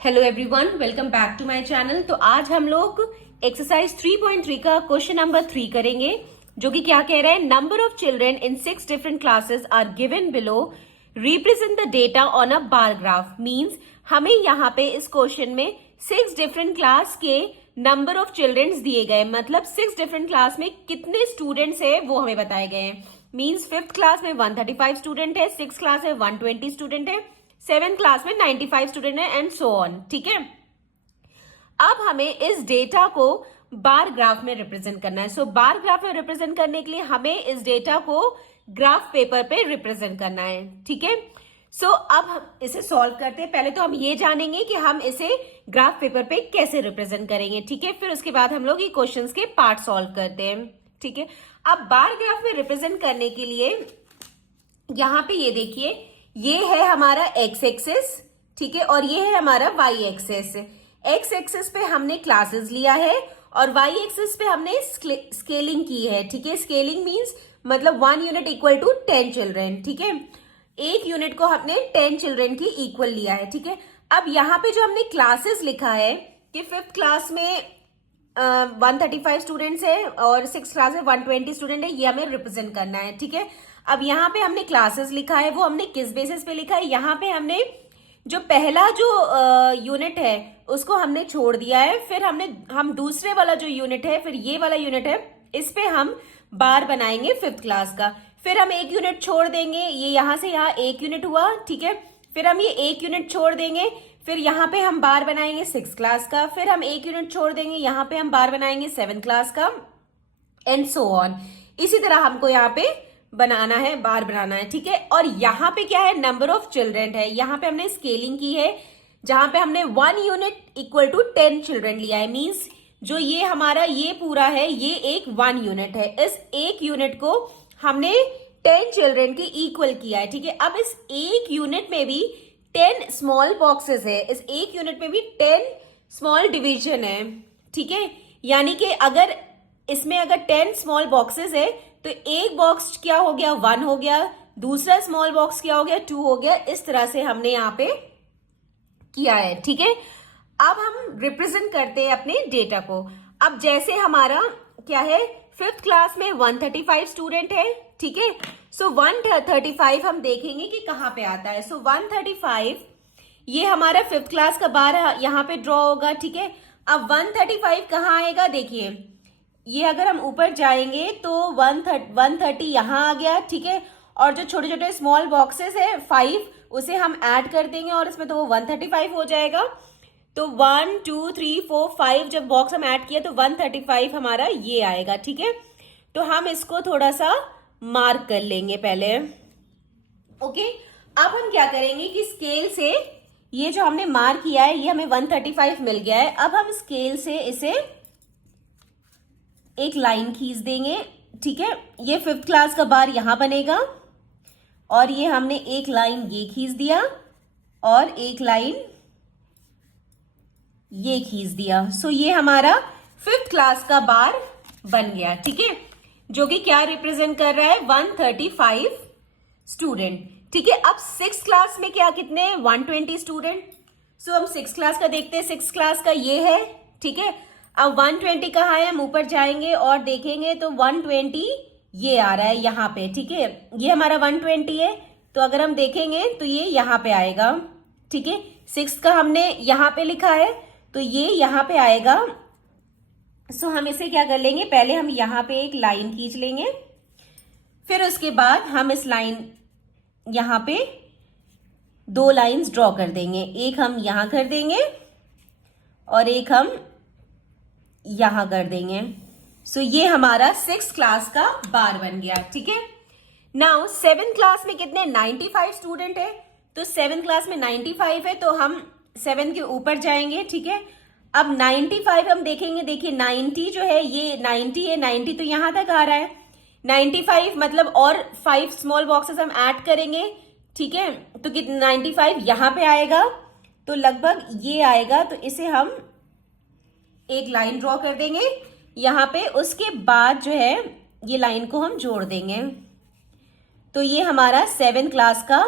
Hello everyone, welcome back to my channel. तो आज हम लोग एक्सरसाइज 3.3 का क्वेश्चन नंबर 3 करेंगे, जो कि क्या कह रहा है, number of children in 6 different classes are given below, represent the data on a bar graph. Means हमें यहाँ पे इस क्वेश्चन में 6 डिफरेंट क्लास के नंबर ऑफ चिल्ड्रंस दिए गए, मतलब 6 डिफरेंट क्लास में कितने स्टूडेंट्स है वो हमें बताए गए हैं। मींस 5th क्लास में 135 स्टूडेंट है, 6th क्लास में 120 स्टूडेंट है, 7th क्लास में 95 स्टूडेंट है एंड सो ऑन। ठीक है, अब हमें इस डेटा को बार ग्राफ में रिप्रेजेंट करना है। सो बार ग्राफ में रिप्रेजेंट करने के लिए हमें इस डेटा को ग्राफ पेपर पे रिप्रेजेंट करना है। ठीक है, सो अब हम इसे सॉल्व करते हैं। पहले तो हम ये जानेंगे कि हम इसे ग्राफ पेपर पे कैसे रिप्रेजेंट करेंगे। ठीक है, फिर उसके बाद हम लोग ये क्वेश्चंस के पार्ट सॉल्व करते हैं। ठीक है, अब बार ग्राफ में रिप्रेजेंट करने के लिए यहां पे ये देखिए, ये है हमारा एक्स एक्सिस, ठीक है, और ये है हमारा वाई एक्सिस। एक्स एक्सिस पे हमने क्लासेस लिया है और वाई एक्सिस पे हमने स्केलिंग की है। ठीक है, स्केलिंग मींस मतलब 1 यूनिट इक्वल टू 10 चिल्ड्रन। ठीक है, एक यूनिट को हमने 10 चिल्ड्रन की इक्वल लिया है। ठीक है, अब यहाँ पे जो हमने क्लासेस लिखा है कि 5th क्लास में 135 स्टूडेंट्स है और 6th क्लास में 120 स्टूडेंट है, ये हमें रिप्रेजेंट करना है। ठीक है, अब यहाँ पे हमने क्लासेस लिखा है, वो हमने किस बेसिस पे लिखा है, यहाँ पे हमने जो पहला जो यूनिट है उसको हमने छोड़ दिया है, फिर हम दूसरे वाला जो यूनिट है, फिर ये वाला यूनिट है, इस पे हम बार बनाएंगे 5th क्लास का। फिर हम एक यूनिट छोड़ देंगे, ये यहां से यहाँ एक यूनिट हुआ। ठीक है, फिर हम ये एक यूनिट छोड़ देंगे, फिर यहाँ पे हम बार बनाएंगे 6th क्लास का, फिर हम एक यूनिट छोड़ देंगे, यहाँ पे हम बार बनाएंगे 7th क्लास का एंड सो ऑन। इसी तरह हमको यहाँ पे बनाना है, बार बनाना है। ठीक है, और यहाँ पे क्या है, नंबर ऑफ चिल्ड्रन है। यहाँ पे हमने स्केलिंग की है, जहां पे हमने 1 यूनिट इक्वल टू 10 चिल्ड्रन लिया है। मींस जो ये हमारा ये पूरा है, ये एक 1 यूनिट है। इस एक यूनिट को हमने 10 चिल्ड्रन के इक्वल किया है। ठीक है, अब इस एक यूनिट में भी 10 स्मॉल बॉक्सेस है, इस एक यूनिट में भी 10 स्मॉल डिवीजन है। ठीक है, यानी कि अगर इसमें अगर 10 स्मॉल बॉक्सेस है तो एक बॉक्स क्या हो गया, 1 हो गया, दूसरा स्मॉल बॉक्स क्या हो गया, 2 हो गया। इस तरह से हमने यहाँ पे किया है। ठीक है, अब हम रिप्रेजेंट करते हैं अपने डेटा को। अब जैसे हमारा क्या है, 5th क्लास में 135 स्टूडेंट है। ठीक है, सो 135 हम देखेंगे कि कहाँ पे आता है। सो 135 ये हमारा 5th क्लास का बार यहाँ पे ड्रॉ होगा। ठीक है, अब 135 कहाँ आएगा, देखिए ये अगर हम ऊपर जाएंगे तो 130 यहाँ आ गया। ठीक है, और जो छोटे छोटे स्मॉल बॉक्सेस है 5, उसे हम ऐड कर देंगे और इसमें तो वो 135 हो जाएगा। तो 1 2 3 4 5 जब बॉक्स हम ऐड किया तो 135 हमारा ये आएगा। ठीक है, तो हम इसको थोड़ा सा मार्क कर लेंगे पहले। ओके, अब हम क्या करेंगे कि स्केल से ये जो हमने मार्क किया है, ये हमें 135 मिल गया है। अब हम स्केल से इसे एक लाइन खींच देंगे। ठीक है, ये 5th क्लास का बार यहां बनेगा और ये हमने एक लाइन ये खींच दिया और एक लाइन ये खींच दिया। सो ये हमारा 5th क्लास का बार बन गया। ठीक है, जो कि क्या रिप्रेजेंट कर रहा है, 135 स्टूडेंट। ठीक है, अब 6th क्लास में क्या कितने, 120 स्टूडेंट। सो हम 6th क्लास का देखते हैं, 6th क्लास का ये है। ठीक है, अब 120 कहाँ है, हम ऊपर जाएंगे और देखेंगे तो 120 ये आ रहा है यहाँ पे। ठीक है, ये हमारा 120 है, तो अगर हम देखेंगे तो ये यहाँ पे आएगा। ठीक है, 6 का हमने यहाँ पे लिखा है तो ये यहाँ पे आएगा। सो हम इसे क्या कर लेंगे, पहले हम यहाँ पे एक लाइन खींच लेंगे, फिर उसके बाद हम इस लाइन यहाँ पे 2 लाइंस ड्रॉ कर देंगे। एक हम यहाँ कर देंगे और एक हम यहां कर देंगे। सो ये हमारा 6th क्लास का बार बन गया। ठीक है, नाउ 7th क्लास में कितने, 95 स्टूडेंट है, तो 7th क्लास में 95 है, तो हम 7 के ऊपर जाएंगे। ठीक है, अब 95 हम देखेंगे, देखिए 90 जो है ये 90 है, 90 तो यहां तक आ रहा है। 95 मतलब और 5 स्मॉल बॉक्सेस हम ऐड करेंगे। ठीक है, तो कितने, 95 यहां पे आएगा, तो लगभग ये आएगा। तो इसे हम एक लाइन ड्रॉ कर देंगे यहाँ पे, उसके बाद जो है ये लाइन को हम जोड़ देंगे। तो ये हमारा 7th क्लास का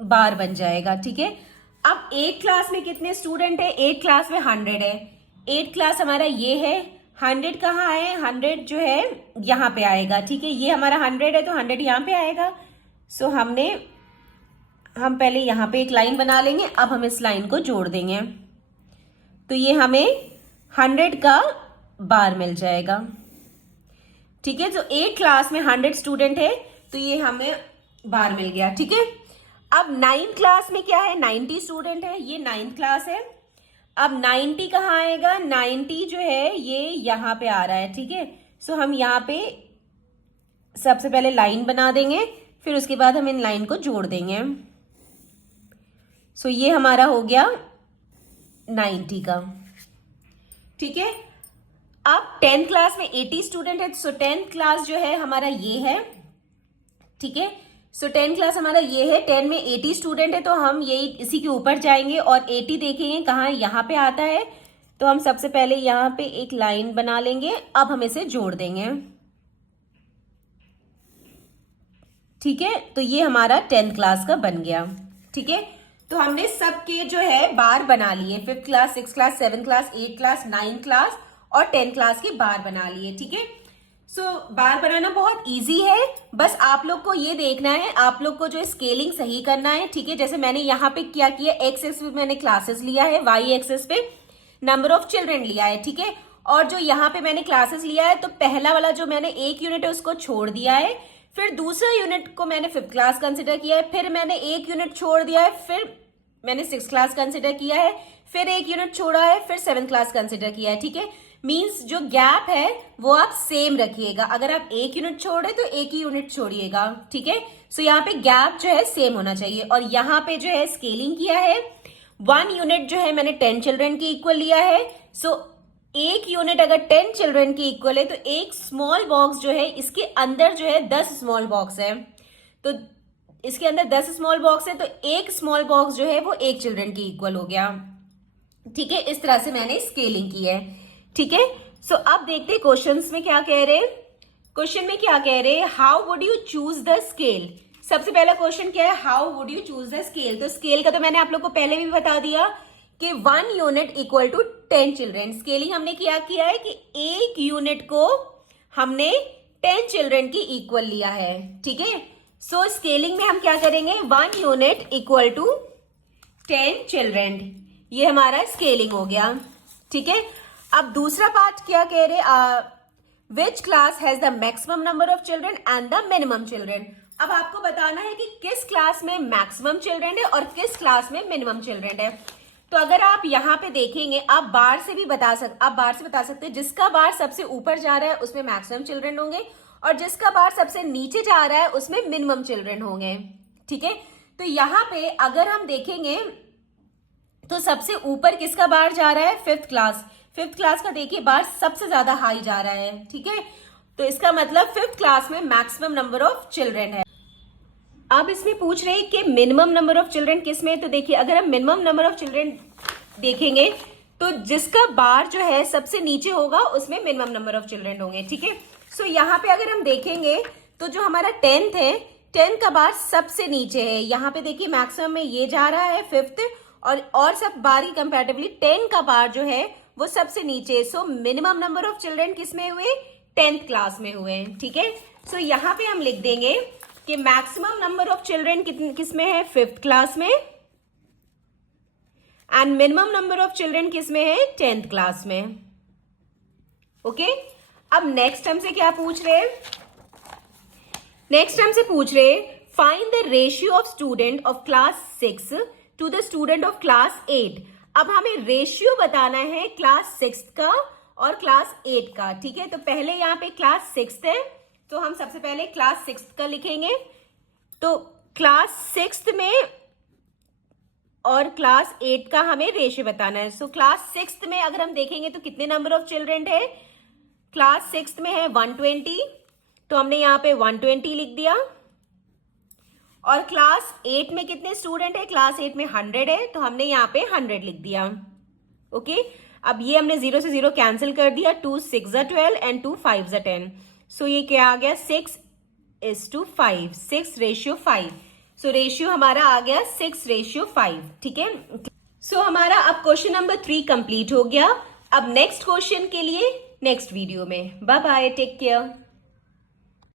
बार बन जाएगा। ठीक है, अब 8 क्लास में कितने स्टूडेंट है? 8 क्लास में 100 है। 8 क्लास हमारा ये है, 100 कहाँ है? 100 जो है यहाँ पे आएगा, ठीक है। ये हमारा 100 है तो 100 यहाँ पे आएगा। सो हम पहले यहाँ पे एक लाइन बना लेंगे। अब हम इस लाइन को जोड़ देंगे तो ये हमें 100 का बार मिल जाएगा, ठीक है। तो 8 क्लास में 100 स्टूडेंट है तो ये हमें बार मिल गया, ठीक है। अब 9 क्लास में क्या है? 90 स्टूडेंट है, ये 9th क्लास है। अब 90 कहाँ आएगा? 90 जो है ये यहाँ पे आ रहा है, ठीक है। सो हम यहाँ पे सबसे पहले लाइन बना देंगे, फिर उसके बाद हम इन लाइन को जोड़ देंगे। सो ये हमारा हो गया 90 का, ठीक है। अब 10th क्लास में 80 स्टूडेंट है, सो 10th क्लास जो है हमारा ये है, ठीक है। सो 10 क्लास हमारा ये है, 10 में 80 स्टूडेंट है तो हम यही इसी के ऊपर जाएंगे और 80 देखेंगे कहाँ, यहाँ पे आता है। तो हम सबसे पहले यहाँ पे एक लाइन बना लेंगे। अब हम इसे जोड़ देंगे, ठीक है। तो ये हमारा 10th क्लास का बन गया, ठीक है। तो हमने सबके जो है बार बना लिए, 5th class, 6th class, 7th class, 8th class, 9th class और 10th क्लास के बार बना लिए, ठीक है। सो बार बनाना बहुत इजी है, बस आप लोग को ये देखना है, आप लोग को जो स्केलिंग सही करना है, ठीक है। जैसे मैंने यहाँ पे क्या किया, एक्स एक्सिस पे मैंने क्लासेस लिया है, वाई एक्सिस पे नंबर ऑफ चिल्ड्रन लिया है, ठीक है। और जो यहाँ पे मैंने क्लासेस लिया है तो पहला वाला जो मैंने एक यूनिट है उसको छोड़ दिया है, फिर दूसरा यूनिट को मैंने 5th क्लास कंसिडर किया है, फिर मैंने एक यूनिट छोड़ दिया है, फिर मैंने 6th क्लास कंसिडर किया है, फिर एक यूनिट छोड़ा है, फिर 7th क्लास कंसिडर किया है, ठीक है। मीन्स जो गैप है वो आप सेम रखिएगा। अगर आप एक यूनिट छोड़े तो एक ही यूनिट छोड़िएगा, ठीक है। सो यहाँ पे गैप जो है सेम होना चाहिए। और यहाँ पे जो है स्केलिंग किया है, 1 यूनिट जो है मैंने 10 चिल्ड्रन के इक्वल लिया है। सो एक यूनिट अगर 10 चिल्ड्रन के इक्वल है तो एक स्मॉल बॉक्स जो है इसके अंदर जो है 10 स्मॉल बॉक्स है, तो इसके अंदर 10 स्मॉल बॉक्स है तो एक स्मॉल बॉक्स जो है वो एक चिल्ड्रन के इक्वल हो गया, ठीक है। इस तरह से मैंने स्केलिंग की है, ठीक है। सो अब देखते हैं क्वेश्चंस में क्या कह रहे हैं। क्वेश्चन में क्या कह रहे हैं, how would you choose the scale. सबसे पहला क्वेश्चन क्या है, how would you choose the scale. तो स्केल का तो मैंने आप लोग को पहले भी बता दिया कि 1 unit equal to 10 children. Scaling हमने क्या किया है कि एक यूनिट को हमने 10 चिल्ड्रन की इक्वल लिया है, ठीक है। सो स्केलिंग में हम क्या करेंगे, 1 यूनिट इक्वल टू 10 चिल्ड्रन, ये हमारा स्केलिंग हो गया, ठीक है। अब दूसरा पार्ट क्या कह रहे, which class has the maximum number of children and the minimum children. अब आपको बताना है कि किस क्लास में मैक्सिमम चिल्ड्रन है और किस क्लास में मिनिमम चिल्ड्रन है। तो अगर आप यहाँ पे देखेंगे, आप बार से बता सकते हैं जिसका बार सबसे ऊपर जा रहा है उसमें मैक्सिमम चिल्ड्रन होंगे और जिसका बार सबसे नीचे जा रहा है उसमें मिनिमम चिल्ड्रन होंगे, ठीक है। तो यहाँ पे अगर हम देखेंगे तो सबसे ऊपर किसका बार जा रहा है, 5th क्लास। 5th क्लास का देखिए बार सबसे ज्यादा हाई जा रहा है, ठीक है। तो इसका मतलब 5th क्लास में मैक्सिमम नंबर ऑफ चिल्ड्रन है। अब इसमें पूछ रहे हैं कि मिनिमम नंबर ऑफ चिल्ड्रन किस में। तो देखिए अगर हम मिनिमम नंबर ऑफ चिल्ड्रन देखेंगे तो जिसका बार जो है सबसे नीचे होगा उसमें मिनिमम नंबर ऑफ चिल्ड्रन होंगे, ठीक है। सो यहाँ पे अगर हम देखेंगे तो जो हमारा 10th है, 10 का बार सबसे नीचे है। यहाँ पे देखिए मैक्सिमम में ये जा रहा है 5th और सब बार की कंपैरेटिवली 10 का बार जो है वो सबसे नीचे। So minimum number of children किस में हुए, 10th क्लास में हुए, ठीक है। सो यहाँ पे हम लिख देंगे कि मैक्सिमम नंबर ऑफ चिल्ड्रन किस में है, 5th क्लास में, and minimum number of children किस में है, 10th क्लास में, ओके। अब नेक्स्ट हमसे क्या पूछ रहे हैं, नेक्स्ट हमसे पूछ रहे find the ratio of student of class 6 to the student of class 8। अब हमें रेशियो बताना है क्लास 6 का और क्लास 8 का, ठीक है। तो पहले यहाँ पे क्लास 6 है तो हम सबसे पहले क्लास 6 का लिखेंगे। तो क्लास 6 में और क्लास 8 का हमें रेशियो बताना है। सो क्लास 6 में अगर हम देखेंगे तो कितने नंबर ऑफ चिल्ड्रन है, क्लास 6 में है 120, तो हमने यहाँ पे 120 लिख दिया। और क्लास 8 में कितने स्टूडेंट है, क्लास 8 में 100 है तो हमने यहाँ पे 100 लिख दिया, ओके। अब ये हमने 0 से 0 कैंसिल कर दिया, 2 6 12 एंड 2 5 10। सो ये क्या आ गया, 6:5, 6 रेशियो 5। सो रेशियो हमारा आ गया 6:5, ठीक है। सो हमारा अब क्वेश्चन नंबर 3 कंप्लीट हो गया। अब नेक्स्ट क्वेश्चन के लिए नेक्स्ट वीडियो में। Bye bye, take care.